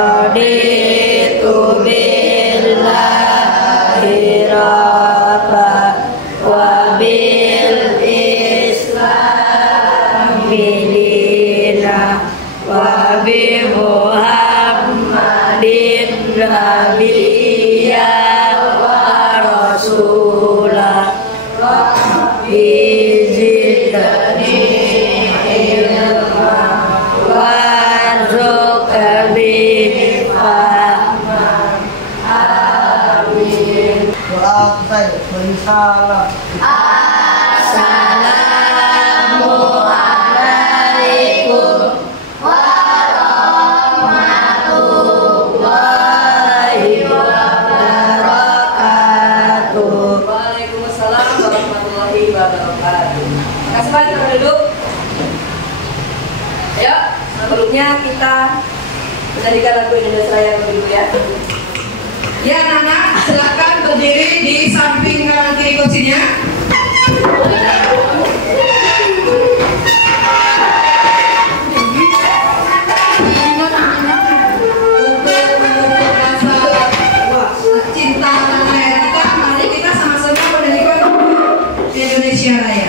raditu billahi rabba wa bil islami dina wa bi Muhammadin nabiyya wa rasulah izidani ilma warzuqni fahma. Amin. Doa kita beri salam. Assalamualaikum warahmatullahi wabarakatuh. Waalaikumsalam warahmatullahi wabarakatuh. Kasih banyak kita duduk. Ayo, sebelumnya kita menyanyikan lagu Indonesia Raya dulu ya. Ya anak-anak, silakan berdiri di samping kanan kiri kursinya. Untuk cinta tanah air kita, mari kita sama-sama menyanyikan Indonesia Raya.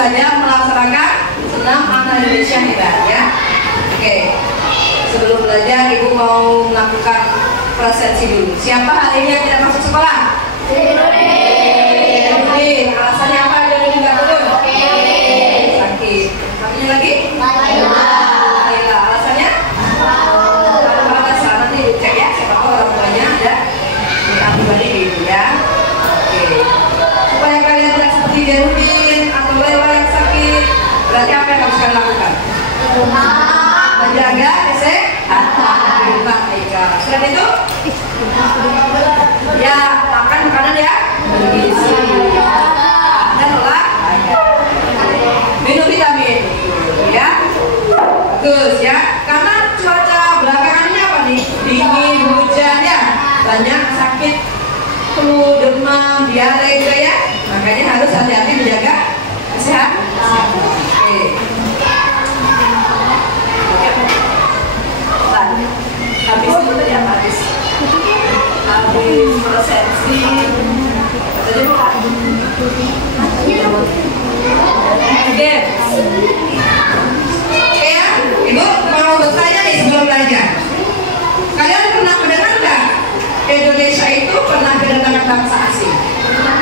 saja melaksanakan senam anak Indonesia hebat ya. Oke, sebelum belajar Ibu mau melakukan presensi dulu. Siapa hari ini yang tidak masuk sekolah? Alasannya apa? Ada yang nggak turun? Sakit. Satunya lagi? Laila. Alasannya? Alasan nanti cek ya. Siapa tahu orang tuanya ada pribadi gitu ya. Oke. Supaya kalian tidak seperti Derudin atau Laila yang sakit, berarti apa yang harus kalian lakukan? Menjaga kesehatan. Selain itu, ya makan makanan ya bergizi dan olahraga, minum vitamin ya, bagus ya. Karena cuaca belakangan ini apa nih? Dingin, hujan ya, banyak sakit flu, demam, diare gitu ya. Makanya harus hati-hati menjaga kesehatan. Oke. Habis itu tadi apa? Habis presensi tadi bukan? Oke ya, Ibu mau bertanya nih sebelum belajar. Kalian pernah mendengar nggak Indonesia itu pernah kedatangan bangsa asing?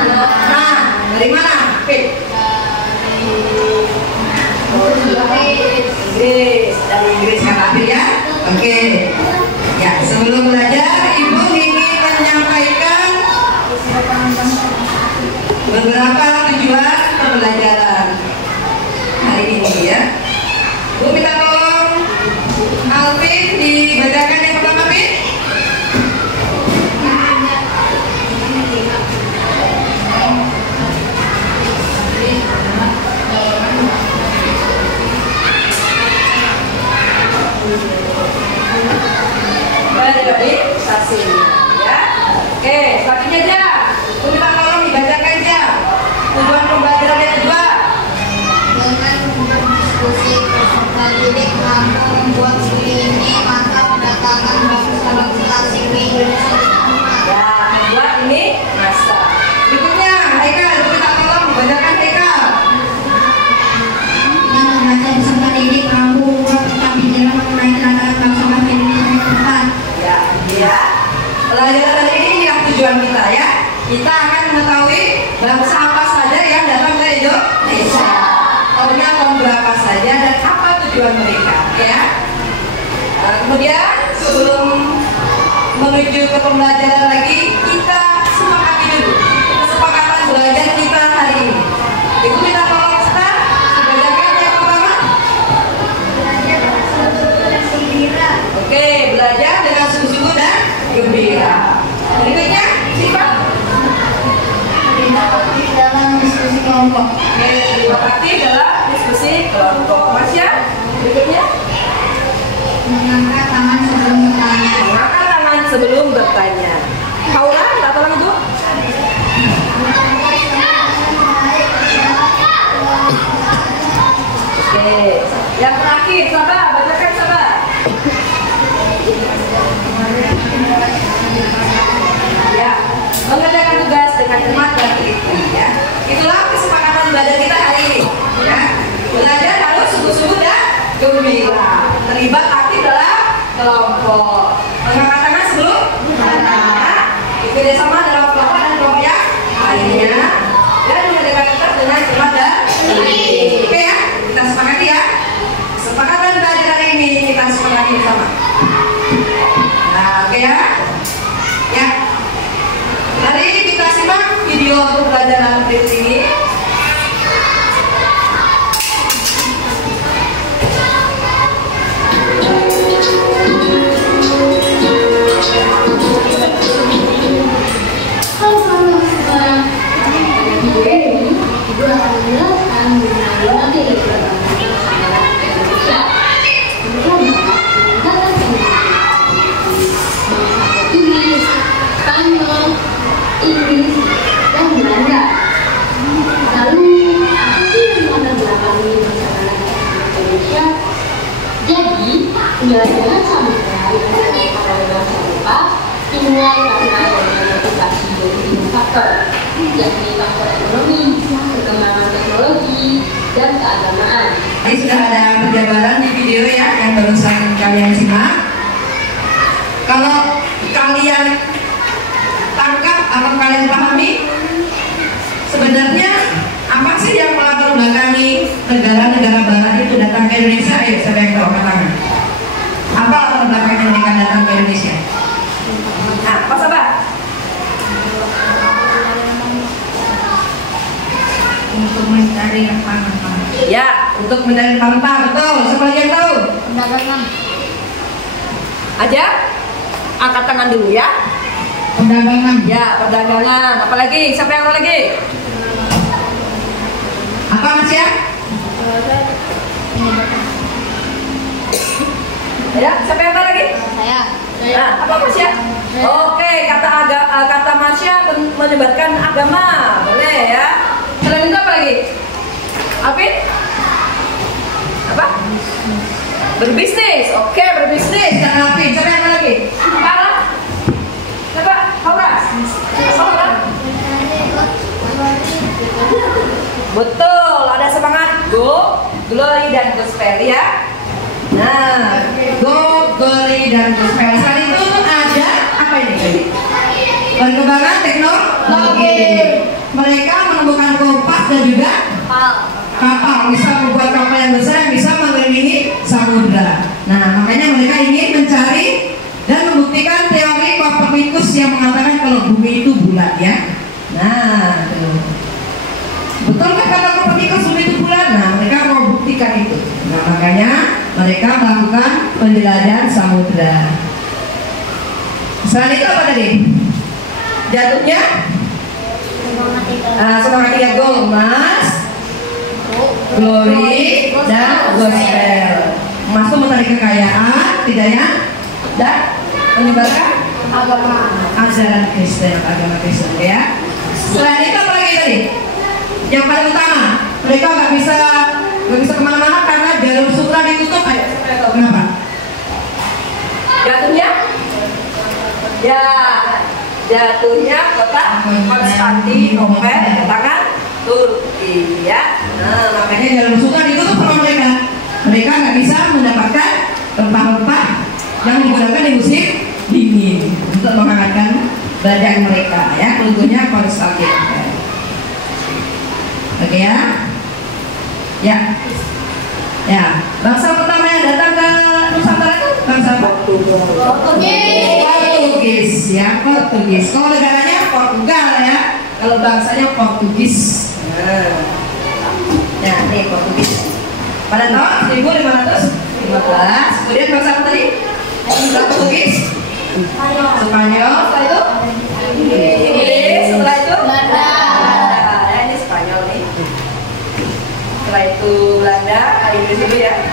Nah, dari mana? Inggris, dari Inggris kan ambil ya. Oke. Ya, sebelum belajar Ibu ingin menyampaikan beberapa tujuan pembelajaran hari ini ya. Bu minta tolong Alvin dibacakan yang pertama, Alvin. Jadi saksi ya. Oke, selanjutnya aja. Minta tolong dibacakan aja. Tujuan pembelajaran yang kedua. Dengan diskusi peserta didik mampu membuat studi ini maka mendatangkan bangsa-bangsa asing di Indonesia. Ya, kedua ini masa. Berikutnya, Haikal, minta tolong dibacakan Haikal. Dengan membaca peserta didik mampu membuat pembelajaran mengenai kedatangan bangsa-bangsa Indonesia ke depan. Ya, pelajaran hari ini yang tujuan kita ya. Kita akan mengetahui bangsa apa saja yang datang ke Indonesia, tahun berapa saja dan apa tujuan mereka ya. Kemudian sebelum menuju ke pembelajaran lagi, kita sepakati dulu kesepakatan belajar kita hari ini. Ibu minta tolong Ustaz dibacakan yang pertama. Oke, belajar dengan sungguh-sungguh dan gembira. Berikutnya, sifat Aktif dalam diskusi kelompok. Oke, terlibat aktif dalam diskusi kelompok. Masya. Berikutnya, Mengangkat tangan sebelum bertanya. mengangkat tangan sebelum bertanya. Paula, minta tolong Ibu. Oke, yang terakhir, sabar, bacakan sabar. Ya, mengerjakan tugas dengan cermat dan teliti ya. Itulah kesepakatan belajar kita hari ini ya. Belajar harus sungguh-sungguh dan gembira, terlibat aktif dalam kelompok, mengangkat tangan sebelum bertanya, bekerja sama dalam kelompok dan kelompok yang lainnya, dan mengerjakan tugas dengan cermat dan teliti. Oke ya, kita sepakati ya. Kesepakatan belajar hari ini kita sepakati bersama. Nah, oke ya. Ya. Mari kita simak video untuk pelajaran berikut ini. Halo semua. Ibu akan menjelaskan mengenai materi pelajaran Indonesia. Inggris, Spanyol, Inggris, dan Belanda. Lalu, apa sih yang latar belakangi masyarakat Indonesia? Jadi, pembelajaran samudera yang pada bahasa Eropa dimulai karena adanya motivasi dari 5 faktor, yakni faktor ekonomi, perkembangan teknologi, Tadi sudah ada penjabaran di video ya yang barusan kalian simak. Kalau kalian tangkap atau kalian pahami, sebenarnya apa sih yang melatar belakangi negara-negara barat itu datang ke Indonesia? Ayo, siapa yang tahu angkat tangan? Apa latar belakangnya mereka datang ke Indonesia? Nah, Mas Abah? Untuk mencari rempah-rempah. Ya, untuk mencari rempah, betul. Siapa lagi yang tahu? Perdagangan. Aja? Angkat tangan dulu ya. Perdagangan. Ya, perdagangan. Apalagi? Siapa yang tahu lagi? Apa Mas ya? Ya, siapa yang tahu lagi? Saya. Nah, apa Mas ya? Oke, kata Mas ya menyebarkan agama. Boleh ya. Selain itu apa lagi? Apin? Apa? Berbisnis. Oke, berbisnis. Kata Apin. Siapa yang tahu lagi? Para? Siapa? Haura? Haura? Betul, ada semangat go, glory dan gospel ya. Nah, go, glory dan gospel. Selain itu ada apa ini? Perkembangan teknologi. Mereka menemukan kompas dan juga kapal, bisa membuat kapal yang besar yang bisa mengelilingi samudra. Nah, makanya mereka ingin mencari dan membuktikan teori Kopernikus yang mengatakan kalau bumi itu bulat ya. Nah, tuh. Betulkah kata Kopernikus bumi itu bulat? Nah, mereka mau buktikan itu. Nah, makanya mereka melakukan penjelajahan samudra. Selain itu apa tadi? Jatuhnya? Semangat tiga gol, Mas, glory dan gospel. Mas itu mencari kekayaan, tidak ya? Dan menyebarkan ajaran Kristen, agama Kristen ya. Selain itu apa lagi tadi? Yang paling utama, mereka nggak bisa kemana-mana karena jalur sutra ditutup. Ayo, saya tahu kenapa? Jatuhnya? Ya, jatuhnya kota Konstantinopel ke tangan Turki ya. Nah, makanya jalur sutra ditutup sama mereka. Mereka nggak bisa mendapatkan rempah-rempah yang digunakan di musim dingin untuk menghangatkan badan mereka ya. Tentunya Konstantinopel. Oke ya. Ya. Ya, bangsa pertama yang datang ke Nusantara itu bangsa apa? Portugis ya, Portugis. Kalau negaranya Portugal ya, kalau bangsanya Portugis. Nah, nih Portugis. Pada tahun 1515, kemudian bangsa apa tadi? Portugis, Spanyol, setelah itu Inggris, setelah itu Belanda. Ya, ini Spanyol nih. Setelah itu Belanda, Inggris dulu ya.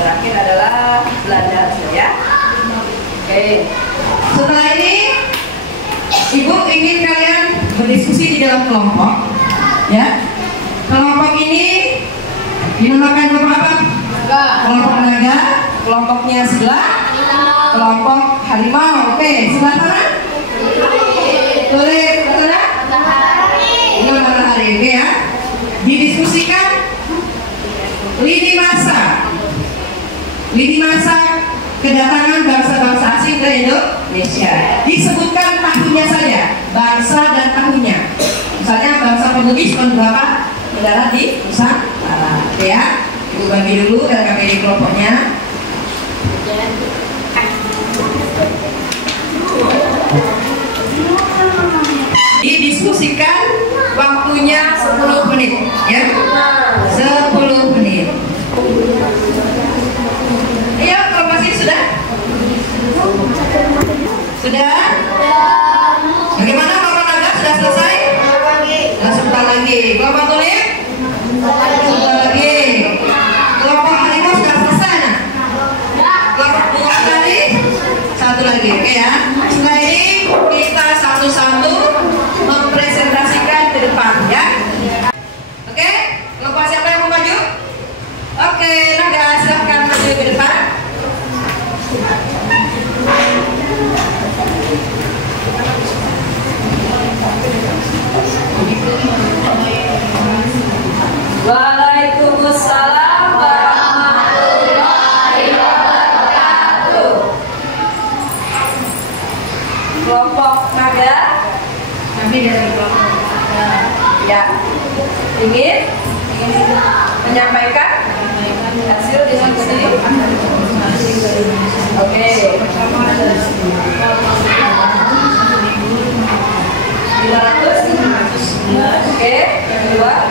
Terakhir adalah Belanda ya. Oke. Setelah ini Ibu ingin kalian berdiskusi di dalam kelompok ya. Kelompok ini dinamakan kelompok apa? Kelompok naga. Kelompoknya sebelah kelompok harimau. Oke, sebelah mana? Boleh betul? Matahari, oke ya. Didiskusikan lini masa kedatangan bangsa-bangsa asing ke Indonesia. Disebutkan tahunnya saja, bangsa dan tahunnya. Misalnya bangsa Portugis tahun berapa negara di Nusantara, oke ya. Ibu bagi dulu dan KPD kelompoknya. Didiskusikan waktunya 10 menit ya. 10 menit. Iya, kelompok ini sudah? Sudah? Bagaimana kelompok naga sudah selesai? Nah, sebentar lagi. Kelompok tulis? Sebentar lagi. Kelompok harimau sudah selesai nah? Kelompok bunga tadi? Satu lagi, oke ya. Setelah ini kita satu-satu mempresentasikan ke depan ya. Oke, kelompok siapa yang mau maju? Oke, naga silahkan maju ke depan. Wah. kelompok naga. Kami dari kelompok Ya, ingin menyampaikan hasil diskusi. Oke. 500. Oke, yang kedua.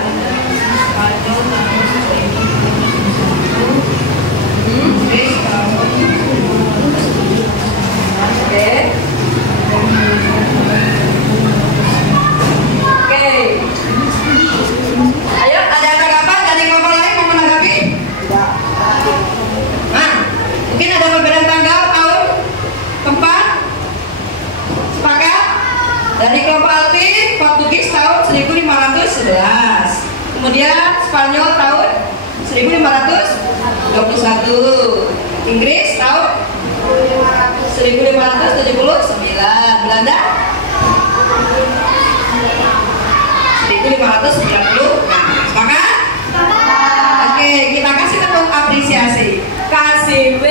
Oke. Oke. Ayo, ada tanggapan dari kelompok lain mau menanggapi? Nah, mungkin ada perbedaan tanggal tahun tempat. Sepakat? Dari kelompok Altin, Portugis tahun 1511. Kemudian Spanyol tahun 1521. Inggris tahun 1579. Belanda 1590. Nah, sepakat? Oke, kita kasih tepuk apresiasi. Kasih B,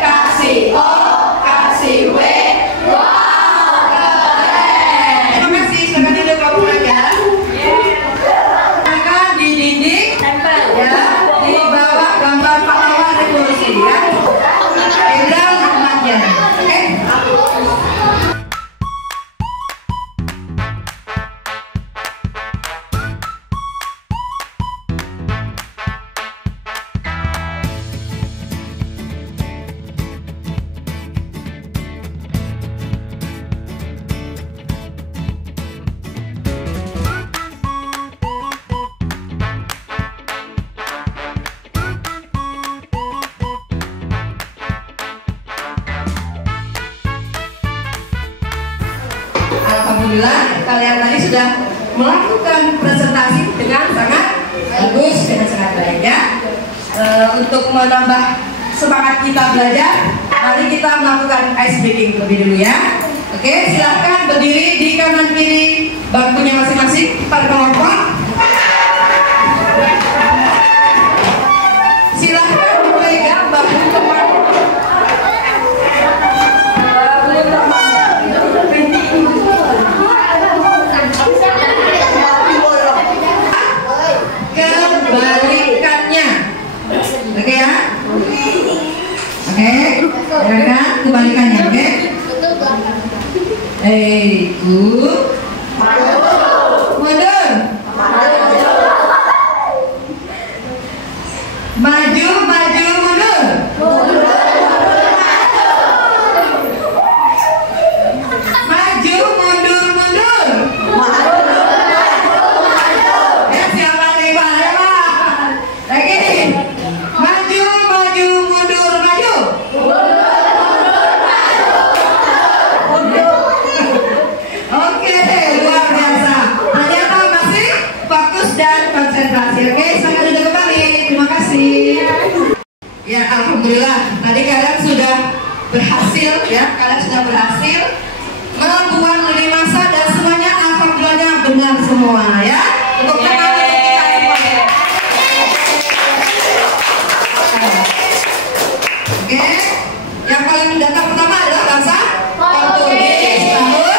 kasih O, kasih W. Terima kasih. Silakan duduk kelompok naga. Silakan di dinding ya, di bawah gambar pahlawan revolusi ya. Jenderal Ahmad Yani. Oke. Alhamdulillah kalian tadi sudah melakukan presentasi dengan sangat bagus, dengan sangat baik ya. Untuk menambah semangat kita belajar, mari kita melakukan ice breaking terlebih dulu ya. Oke, silahkan berdiri di kanan kiri bangkunya masing-masing per kelompok. Silahkan pegang bangku teman. Kebalikannya, oke ya? Oke, kan kebalikannya, oke? Mundur, maju, maju, mundur. Maju, mundur, mundur. Ya, siapa nih Pak? Lagi. Maju, maju, mundur, maju. Oke, luar biasa. Ternyata masih fokus dan konsentrasi. Oke, silakan duduk kembali. Terima kasih. Ya, alhamdulillah. Tadi kalian sudah berhasil, ya. Kalian sudah berhasil membuat lini masa dan semuanya alhamdulillahnya benar semua, ya. Untuk teman untuk kita semua. Oke, yang paling mendaftar pertama adalah bangsa Portugis tahun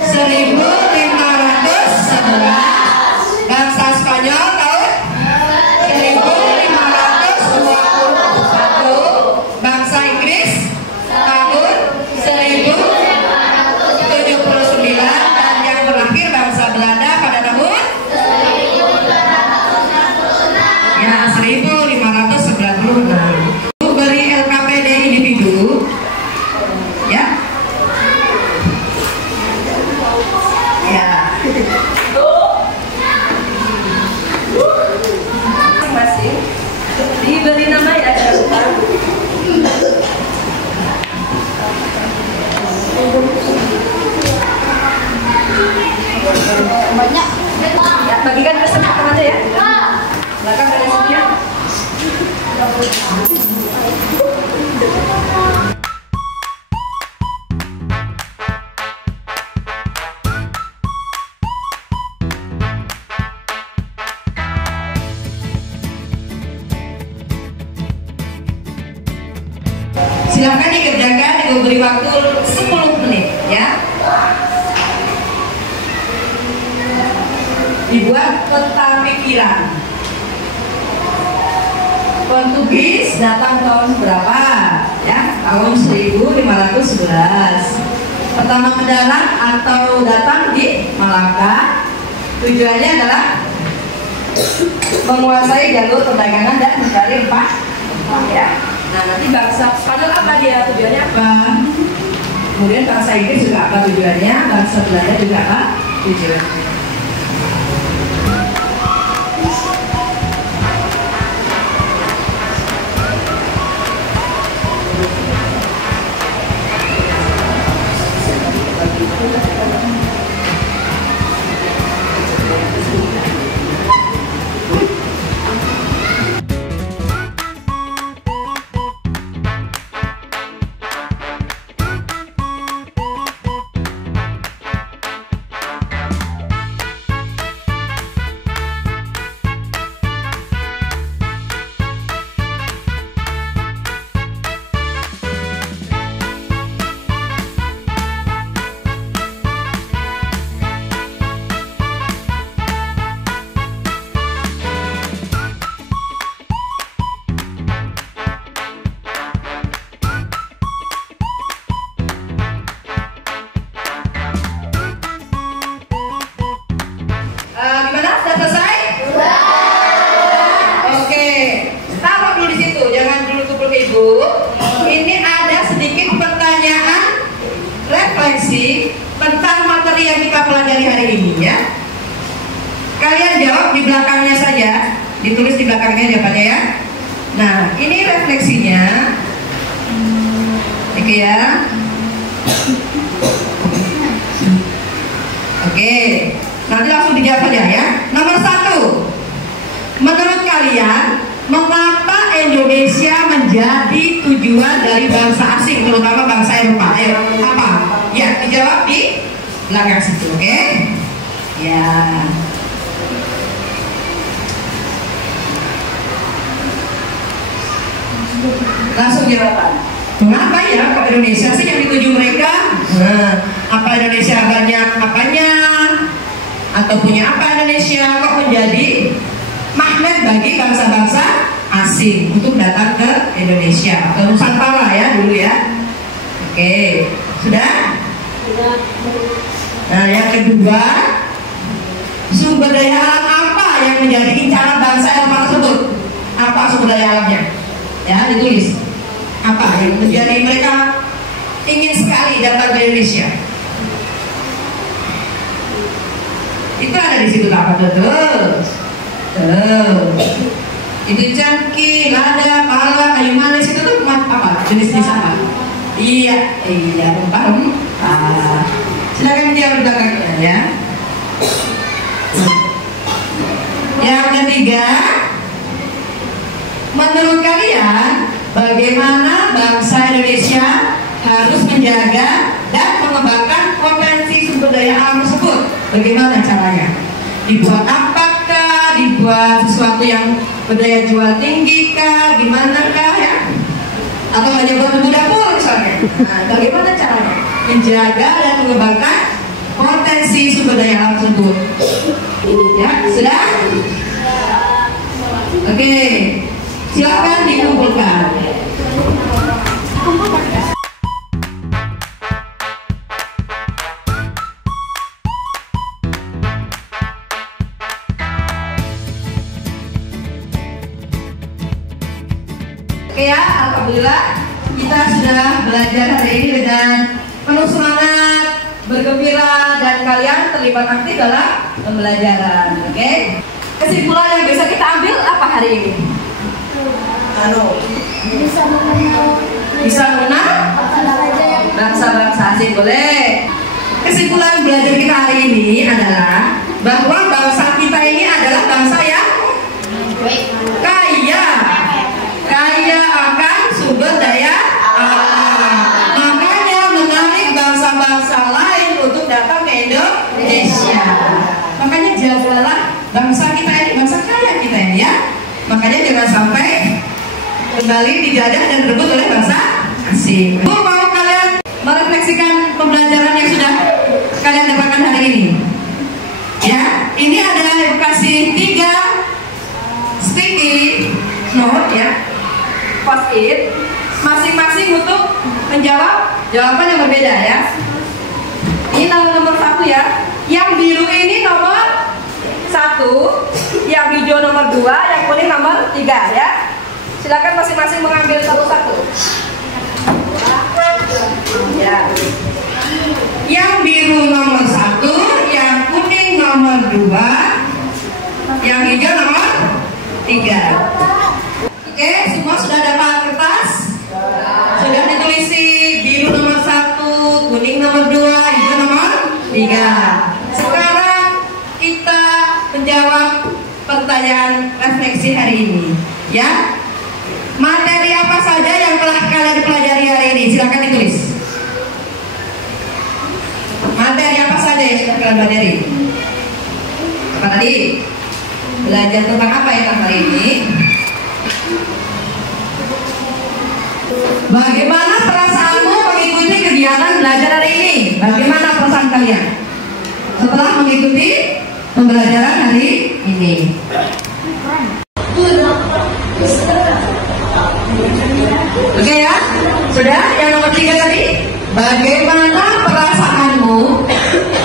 1511, bangsa Spanyol tahun 1521, bangsa Inggris tahun 1579, dan yang terakhir bangsa Belanda pada tahun dibuat peta pikiran. Portugis datang tahun berapa? Ya, tahun 1511. Pertama mendarat atau datang di Malaka. Tujuannya adalah menguasai jalur perdagangan dan mencari rempah. Ya. Nah, nanti bangsa Spanyol apa dia tujuannya? Apa? Kemudian bangsa Inggris juga apa tujuannya? Bangsa Belanda juga apa tujuannya? Gimana? Sudah selesai? Oke, taruh dulu di situ, jangan dulu kumpul ke ibu. Ini ada sedikit pertanyaan refleksi tentang materi yang kita pelajari hari ini ya. Kalian jawab di belakangnya saja, ditulis di belakangnya jawabannya ya. Nah, ini refleksinya. Oke ya. Oke. Nanti langsung dijawab aja ya. Nomor 1, menurut kalian mengapa Indonesia menjadi tujuan dari bangsa asing, terutama bangsa Eropa? Apa? Ya, dijawab di belakang situ, oke? Ya. Langsung jawaban. Mengapa ya kok Indonesia sih yang dituju mereka? Nah, apa Indonesia banyak apanya? Atau punya apa Indonesia kok menjadi magnet bagi bangsa-bangsa asing untuk datang ke Indonesia atau Nusantara ya dulu ya. Oke, sudah? Nah, yang kedua, sumber daya alam apa yang menjadi incaran bangsa Eropa tersebut? Apa sumber daya alamnya? Ya, ditulis. Apa yang menjadi mereka ingin sekali datang ke Indonesia? Itu ada di situ apa tuh? Itu cangkih, lada, pala, kayu manis itu tuh apa? Jenis-jenis apa? Iya, paham. Silakan dijawab di belakangnya ya. Yang ketiga, menurut kalian bagaimana bangsa Indonesia harus menjaga dan mengembangkan potensi sumber daya alam tersebut? Bagaimana caranya? Dibuat apakah? Dibuat sesuatu yang berdaya jual tinggi kah? Gimana kah ya? Atau hanya buat bumbu dapur misalnya? Nah, bagaimana caranya menjaga dan mengembangkan potensi sumber daya alam tersebut? Ya, sudah? Oke, silakan dikumpulkan. Oke ya, alhamdulillah kita sudah belajar hari ini dengan penuh semangat, bergembira, dan kalian terlibat aktif dalam pembelajaran. Oke? Kesimpulan yang bisa kita ambil apa hari ini? Bisa mengenal bangsa-bangsa asing, boleh. Kesimpulan belajar kita hari ini adalah bahwa bangsa kita ini adalah bangsa yang kaya akan sumber daya alam. Makanya menarik bangsa-bangsa lain untuk datang ke Indonesia. Makanya jagalah bangsa kita ini, bangsa kaya kita ini ya. Makanya jangan sampai kembali dijajah dan direbut oleh bangsa asing. Bu, mau kalian merefleksikan pembelajaran yang sudah kalian dapatkan hari ini? Ya, ini ada menjawab jawaban yang berbeda ya. Ini nomor 1 ya. Yang biru ini nomor 1, yang hijau nomor 2, yang kuning nomor 3 ya. Silakan masing-masing mengambil satu-satu. Ya. Yang biru nomor 1, yang kuning nomor 2, yang hijau nomor 3. Oke, semua sudah dapat kertas? Sudah ditulisi biru nomor 1, kuning nomor 2, hijau nomor 3. Sekarang kita menjawab pertanyaan refleksi hari ini ya. Materi apa saja yang telah kalian pelajari hari ini? Silakan ditulis. Materi apa saja yang sudah kalian pelajari? Apa tadi? Belajar tentang apa ya hari ini? Bagaimana perasaanmu mengikuti kegiatan belajar hari ini? Bagaimana perasaan kalian setelah mengikuti pembelajaran hari ini? Oke ya, sudah. Yang nomor 3 tadi, bagaimana perasaanmu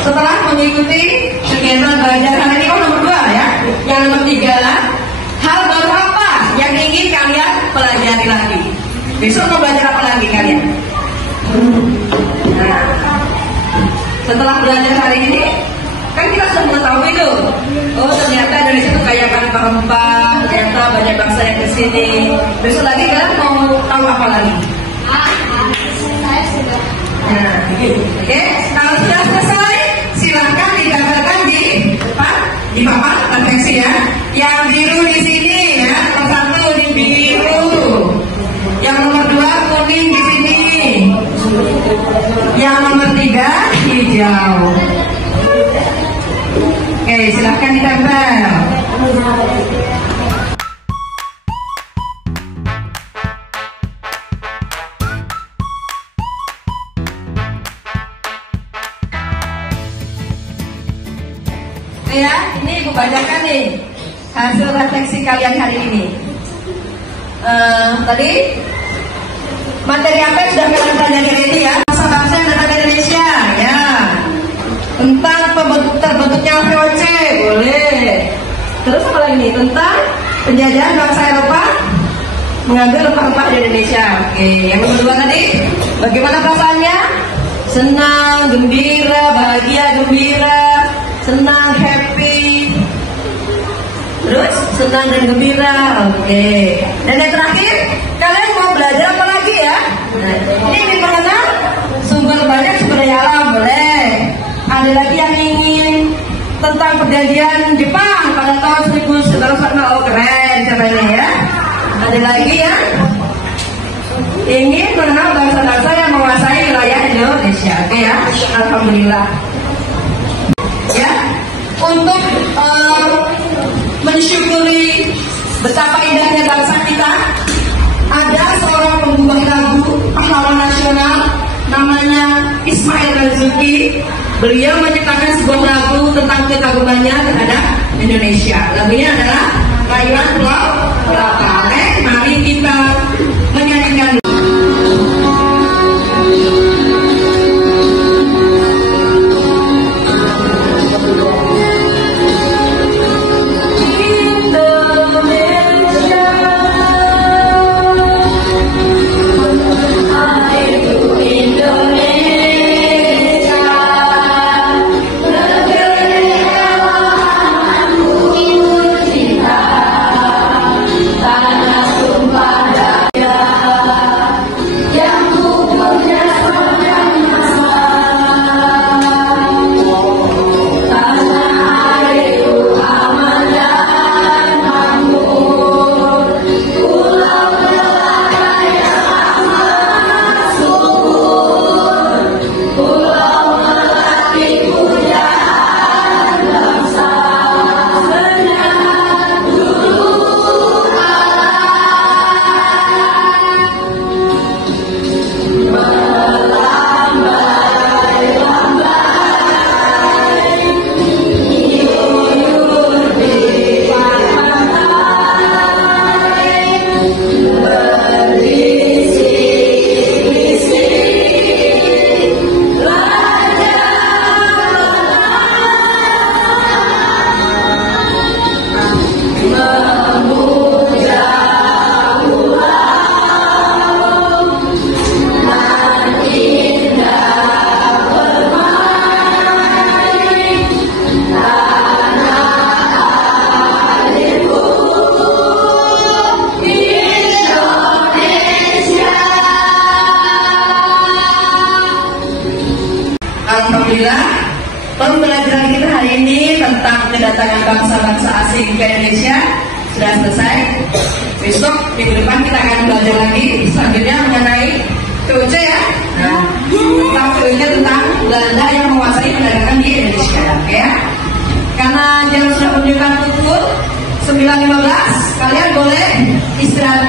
setelah mengikuti kegiatan belajar hari ini? Oh, nomor 2 ya. Yang nomor 3, hal baru apa yang ingin kalian pelajari lagi? Besok mau belajar apa lagi kalian? Nah, setelah belajar hari ini, kan kita sudah mengetahui tuh. Oh, ternyata Indonesia itu kaya akan rempah, ternyata banyak bangsa yang kesini. Besok lagi kalian mau tahu apa lagi? Saya sudah. Nah, begitu. Oke, kalau sudah selesai, silahkan digambarkan di depan, di papan refleksi ya. Yang biru di sini ya, nomor 1 di biru. Yang nomor 2 kuning di sini. Yang nomor 3 hijau. Oke, silahkan ditempel. Ya, ini Ibu bacakan nih hasil refleksi kalian hari ini. Tadi materi apa yang sudah kalian pelajari hari ini ya? Bangsa-bangsa yang datang ke Indonesia ya. Tentang terbentuknya VOC, boleh. Terus apa lagi? Tentang penjajahan bangsa Eropa mengambil rempah-rempah di Indonesia. Oke, yang nomor 2 tadi, bagaimana perasaannya? Senang, gembira, bahagia, gembira, senang, happy. Terus senang dan gembira. Oke. Dan yang terakhir, kalian mau belajar apa lagi ya? Nah, ini ingin mengenal sumber banyak sumber daya alam, boleh. Ada lagi yang ingin tentang perjanjian Jepang pada tahun 1945. Oh, keren caranya ya. Ada lagi ya ingin mengenal bangsa-bangsa yang menguasai wilayah Indonesia. Oke ya, alhamdulillah. Ya, untuk mensyukuri betapa indahnya bangsa kita, ada seorang pembuat lagu pahlawan nasional namanya Ismail Marzuki. Beliau menciptakan sebuah lagu tentang kekagumannya terhadap Indonesia. Lagunya adalah Rayuan Pulau Berapa. Mari kita menyanyikan. Tanah tumpah darah. Alhamdulillah, pembelajaran kita hari ini tentang kedatangan bangsa-bangsa asing ke Indonesia sudah selesai. Besok minggu depan kita akan belajar lagi selanjutnya mengenai VOC ya. Nah, tentang VOC tentang Belanda yang menguasai perdagangan di Indonesia, ya. Karena jam sudah menunjukkan pukul 9.15, kalian boleh istirahat